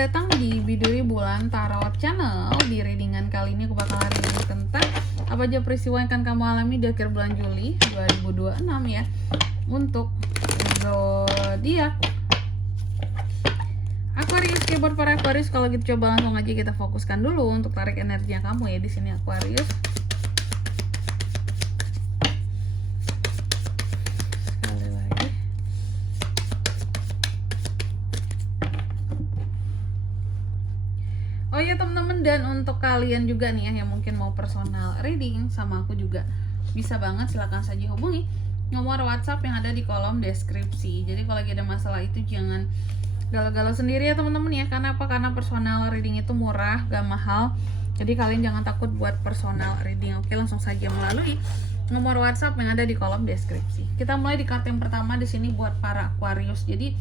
datang di Biduri Bulan Tarot Channel. Di readingan kali ini aku bakal reading tentang apa aja peristiwa yang akan kamu alami di akhir bulan Juli 2026 ya, untuk zodiak Aquarius. Buat para Aquarius, kalau gitu coba langsung aja kita fokuskan dulu untuk tarik energinya kamu ya di sini Aquarius. Oh ya teman-teman, dan untuk kalian juga nih ya yang mungkin mau personal reading sama aku juga bisa banget, silahkan saja hubungi nomor WhatsApp yang ada di kolom deskripsi. Jadi kalau lagi ada masalah itu jangan galau-galau sendiri ya teman-teman ya. Karena apa? Karena personal reading itu murah, gak mahal. Jadi kalian jangan takut buat personal reading. Oke, langsung saja melalui nomor WhatsApp yang ada di kolom deskripsi. Kita mulai di kartu yang pertama di sini buat para Aquarius. Jadi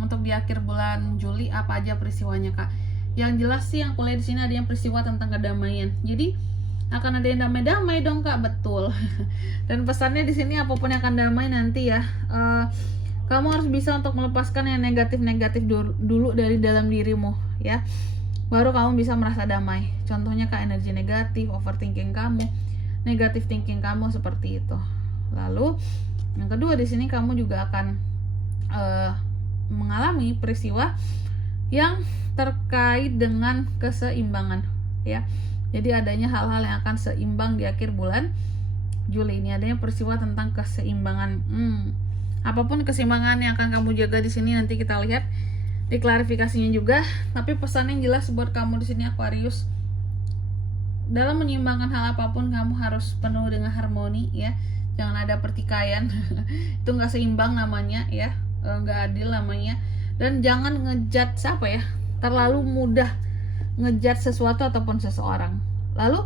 untuk di akhir bulan Juli apa aja peristiwanya Kak? Yang jelas sih yang kuliah di sini ada yang peristiwa tentang kedamaian. Jadi akan ada yang damai-damai dong Kak, betul. Dan pesannya di sini apapun yang akan damai nanti ya, kamu harus bisa untuk melepaskan yang negatif-negatif dulu dari dalam dirimu ya. Baru kamu bisa merasa damai. Contohnya Kak, energi negatif, overthinking kamu, negative thinking kamu seperti itu. Lalu yang kedua di sini kamu juga akan mengalami peristiwa yang terkait dengan keseimbangan ya. Jadi adanya hal-hal yang akan seimbang di akhir bulan Juli ini, adanya peristiwa tentang keseimbangan. Apapun keseimbangan yang akan kamu jaga di sini nanti kita lihat di klarifikasinya juga. Tapi pesan yang jelas buat kamu di sini Aquarius, dalam menyeimbangkan hal apapun kamu harus penuh dengan harmoni ya. Jangan ada pertikaian. Itu nggak seimbang namanya ya, nggak adil namanya. Dan jangan ngejudge terlalu mudah ngejudge sesuatu ataupun seseorang. Lalu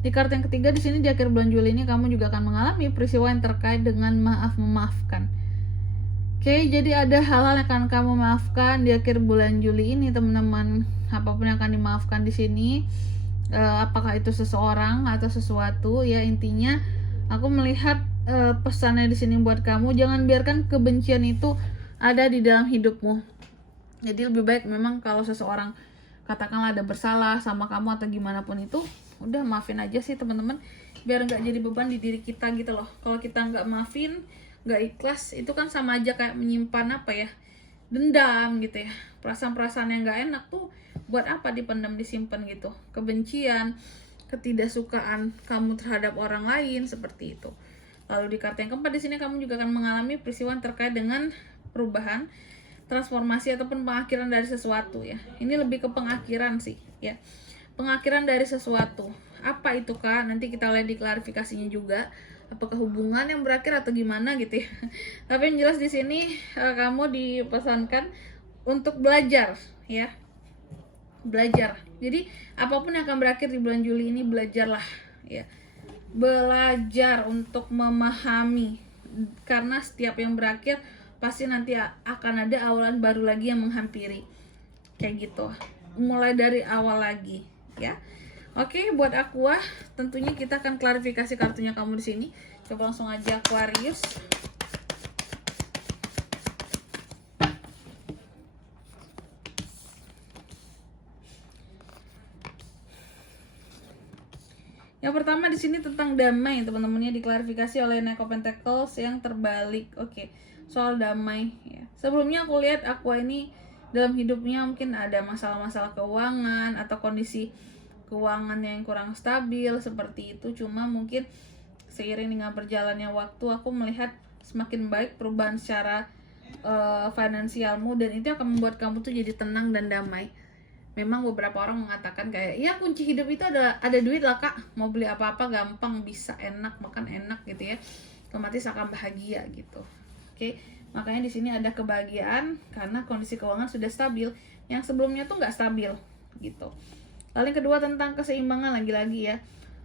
di kartu yang ketiga di sini di akhir bulan Juli ini kamu juga akan mengalami peristiwa yang terkait dengan memaafkan. Oke, jadi ada hal-hal yang akan kamu maafkan di akhir bulan Juli ini teman-teman. Apapun yang akan dimaafkan di sini, apakah itu seseorang atau sesuatu ya, intinya aku melihat pesannya di sini buat kamu, jangan biarkan kebencian itu ada di dalam hidupmu. Jadi lebih baik memang kalau seseorang katakanlah ada bersalah sama kamu atau gimana pun itu, udah maafin aja sih teman-teman, biar nggak jadi beban di diri kita gitu loh. Kalau kita nggak maafin, nggak ikhlas, itu kan sama aja kayak menyimpan dendam gitu ya. Perasaan-perasaan yang nggak enak tuh buat apa dipendam, disimpan gitu. Kebencian, ketidaksukaan kamu terhadap orang lain seperti itu. Lalu di kartu yang keempat di sini kamu juga akan mengalami peristiwa terkait dengan perubahan, transformasi ataupun pengakhiran dari sesuatu ya. Ini lebih ke pengakhiran sih ya. Pengakhiran dari sesuatu. Apa itu Kak? Nanti kita lihat di klarifikasinya juga. Apakah hubungan yang berakhir atau gimana gitu ya. Tapi yang jelas di sini kamu dipesankan untuk belajar ya. Belajar. Jadi apapun yang akan berakhir di bulan Juli ini, belajarlah ya. Belajar untuk memahami, karena setiap yang berakhir pasti nanti akan ada awalan baru lagi yang menghampiri kayak gitu, mulai dari awal lagi ya. Oke, buat Aqua tentunya kita akan klarifikasi kartunya kamu di sini. Coba langsung aja Aquarius. Yang pertama di sini tentang damai teman-temannya, diklarifikasi oleh Knight of Pentacles yang terbalik. Oke, soal damai ya. Sebelumnya aku lihat Aqua ini dalam hidupnya mungkin ada masalah-masalah keuangan atau kondisi keuangan yang kurang stabil seperti itu. Cuma mungkin seiring dengan berjalannya waktu aku melihat semakin baik perubahan secara finansialmu, dan itu akan membuat kamu tuh jadi tenang dan damai. Memang beberapa orang mengatakan kayak, ya kunci hidup itu ada duit lah Kak, mau beli apa-apa gampang, bisa enak, makan enak gitu ya, otomatis akan bahagia gitu. Oke, makanya di sini ada kebahagiaan karena kondisi keuangan sudah stabil, yang sebelumnya tuh nggak stabil gitu. Lalu yang kedua tentang keseimbangan lagi-lagi ya.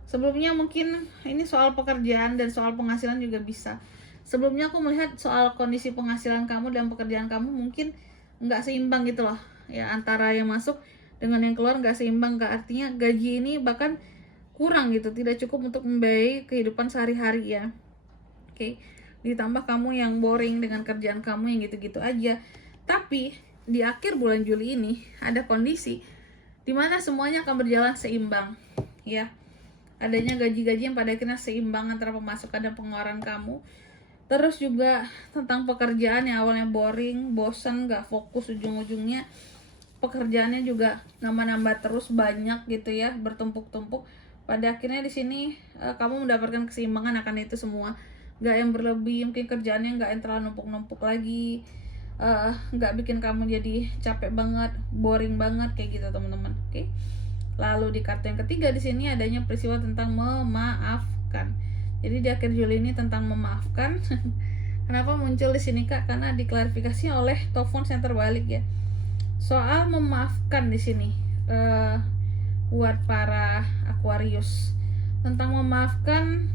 Sebelumnya mungkin ini soal pekerjaan dan soal penghasilan juga bisa. Sebelumnya aku melihat soal kondisi penghasilan kamu dan pekerjaan kamu mungkin nggak seimbang gitu loh ya, antara yang masuk dengan yang keluar nggak seimbang Kak. Artinya gaji ini bahkan kurang gitu, tidak cukup untuk membiayai kehidupan sehari-hari ya. Oke, ditambah kamu yang boring dengan kerjaan kamu yang gitu-gitu aja. Tapi di akhir bulan Juli ini ada kondisi dimana semuanya akan berjalan seimbang, ya. Adanya gaji-gaji yang pada akhirnya seimbang antara pemasukan dan pengeluaran kamu. Terus juga tentang pekerjaan yang awalnya boring, bosan, gak fokus, ujung-ujungnya pekerjaannya juga nambah-nambah terus, banyak gitu ya, bertumpuk-tumpuk. Pada akhirnya di sini kamu mendapatkan keseimbangan akan itu semua. Gak yang berlebih, mungkin kerjaannya gak yang terlalu numpuk-numpuk lagi, gak bikin kamu jadi capek banget, boring banget kayak gitu teman-teman. Oke. Lalu di kartu yang ketiga di sini adanya peristiwa tentang memaafkan. Jadi di akhir Juli ini tentang memaafkan. Kenapa muncul di sini Kak? Karena diklarifikasi oleh telepon yang terbalik ya. Soal memaafkan di sini buat para Aquarius. Tentang memaafkan,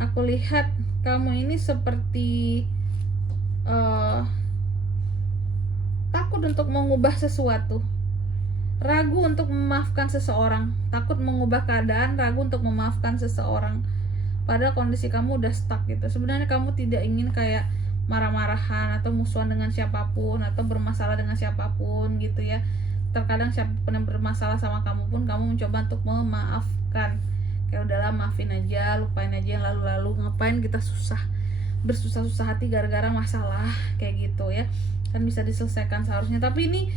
aku lihat kamu ini seperti takut untuk mengubah sesuatu, ragu untuk memaafkan seseorang, takut mengubah keadaan, ragu untuk memaafkan seseorang. Padahal kondisi kamu udah stuck gitu. Sebenarnya kamu tidak ingin kayak marah-marahan atau musuhan dengan siapapun atau bermasalah dengan siapapun gitu ya. Terkadang siapapun yang bermasalah sama kamu pun kamu mencoba untuk memaafkan. Kayak udahlah, maafin aja, lupain aja yang lalu-lalu. Ngapain kita bersusah-susah hati gara-gara masalah kayak gitu ya. Kan bisa diselesaikan seharusnya. Tapi ini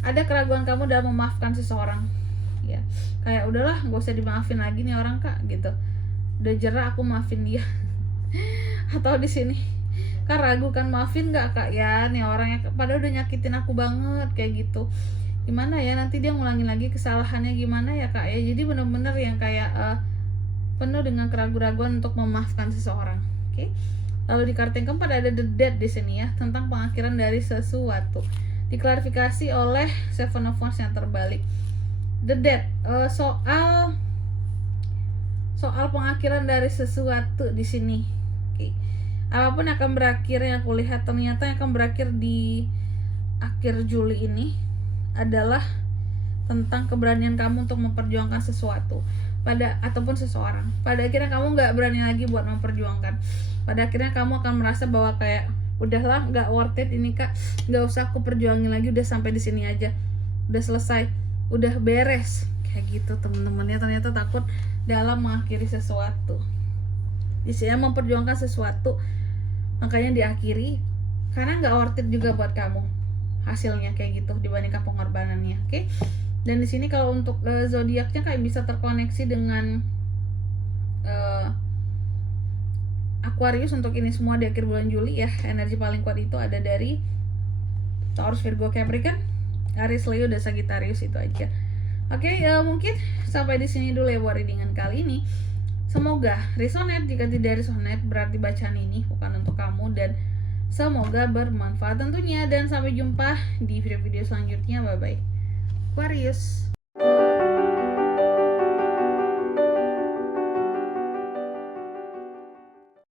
ada keraguan kamu dalam memaafkan seseorang ya, kayak udahlah gak usah dimaafin lagi nih orang Kak gitu, udah jerah aku maafin dia. Atau di sini kan ragu kan, maafin gak Kak ya nih orang yang padahal udah nyakitin aku banget kayak gitu, gimana ya nanti dia ngulangin lagi kesalahannya gimana ya Kak ya. Jadi bener-bener yang kayak penuh dengan keraguan-raguan untuk memaafkan seseorang. Oke. Lalu di kartu yang keempat ada the death di sini ya, tentang pengakhiran dari sesuatu. Diklarifikasi oleh Seven of Wands yang terbalik. The death, soal pengakhiran dari sesuatu di sini. Oke. Apapun yang akan berakhir, yang aku lihat ternyata yang akan berakhir di akhir Juli ini adalah tentang keberanian kamu untuk memperjuangkan sesuatu ataupun seseorang. Pada akhirnya kamu nggak berani lagi buat memperjuangkan. Pada akhirnya kamu akan merasa bahwa kayak udahlah, nggak worth it ini Kak, nggak usah aku perjuangin lagi, udah sampai di sini aja, udah selesai, udah beres kayak gitu teman-temannya. Ternyata takut dalam mengakhiri sesuatu, isinya memperjuangkan sesuatu, makanya diakhiri karena nggak worth it juga buat kamu hasilnya kayak gitu dibandingkan pengorbanannya. Oke. Dan di sini kalau untuk zodiaknya kayak bisa terkoneksi dengan Aquarius untuk ini semua di akhir bulan Juli ya. Energi paling kuat itu ada dari Taurus, Virgo, Capricorn, Aries, Leo, dan Sagittarius, itu aja. Oke, mungkin sampai di sini dulu ya buat readingan kali ini. Semoga resonate. Jika tidak resonate berarti bacaan ini bukan untuk kamu, dan semoga bermanfaat tentunya. Dan sampai jumpa di video-video selanjutnya. Bye bye Aquarius.